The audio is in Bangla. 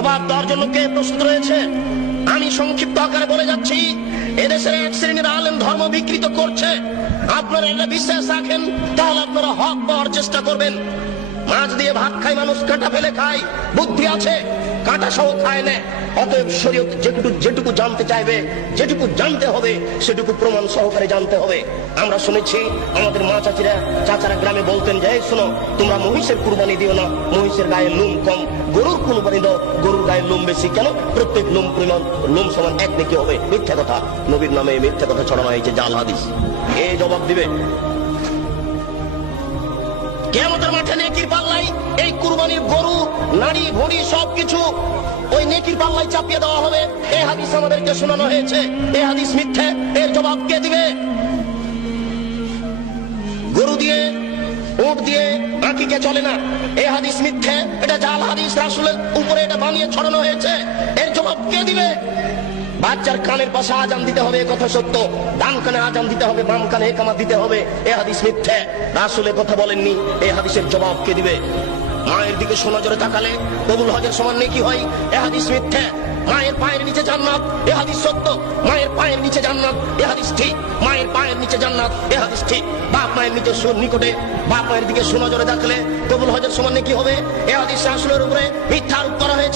জবাব দেওয়ার জন্য কে প্রস্তুত রয়েছে? আমি সংক্ষিপ্ত আকারে বলে যাচ্ছি, এদেশের এক শ্রেণির আলেম ধর্ম বিকৃত করছে। আপনারা এটা বিশ্বাস রাখেন, তাহলে আপনারা হক পাওয়ার চেষ্টা করবেন। মাছ দিয়ে ভাত খায় মানুষ, কাটা ফেলে খায়, বুদ্ধি আছে। কাঁটা সহ খায় না। অতএব শরীয়ত যেটুকু যেটুকু জানতে চাইবে, যেটুকু জানতে হবে, সেটুকু প্রমাণ সহকারে জানতে হবে। আমরা শুনেছি, আমাদের মা চাচিরা, চাচারা গ্রামে বলতেন যে, "এই শোনো, তোমরা মহিষের কুরবানি দিও না, মহিষের গায়ে লোম কম। গরুর কুরবানি দাও, গরুর গায়ে লোম বেশি। কেন? প্রত্যেক লোম পরিমাণ, লোম সমান এক নাকি হবে। মিথ্যা কথা। নবীর নামে এই মিথ্যা কথা ছড়ানো হয়েছে, জাল হাদিস। এ জবাব দিবে। কেমন মাঠে নেকির নারী ভড়ি সবকিছু ওই নেকির পাল্লাই চাপিয়ে দেওয়া হবে। এই হাদিস আমাদেরকে শোনানো হয়েছে। এই হাদিস মিথ্যে। এর জবাব কে দিবে? গরু দিয়ে, উট দিয়ে আঁকিকে চলে না। এই হাদিস মিথ্যে। এটা জাল হাদিস। রাসুলের উপরে এটা বানিয়ে ছড়ানো হয়েছে। এর জবাব কে দিবে? বাচ্চার কানের পাশে আজান দিতে হবে, এ কথা সত্য। ডান কানে আজান দিতে হবে, বাম কানে একামা দিতে হবে। এ হাদিস মিথ্যে। রাসুলের কথা বলেননি। এই হাদিসের জবাব কে দিবে? মায়ের দিকে সোনজরে তাকালে কবুল হজের সমান নেকি হয়। এ মিথ্যে। মায়ের পায়ের নিচে জান্নাত। এ সত্য। মায়ের পায়ের নিচে জান্নাত। এ ঠিক। মায়ের পায়ের নিচে জান্নাত। এ ঠিক। বাপ মায়ের নিচে সুর নিকটে বাপ মায়ের দিকে সুনজরে দেখলে কবুল হজের সমান কি হবে। এ হাদিস রাসূলের উপরে মিথ্যা আরোপ করা হয়েছে।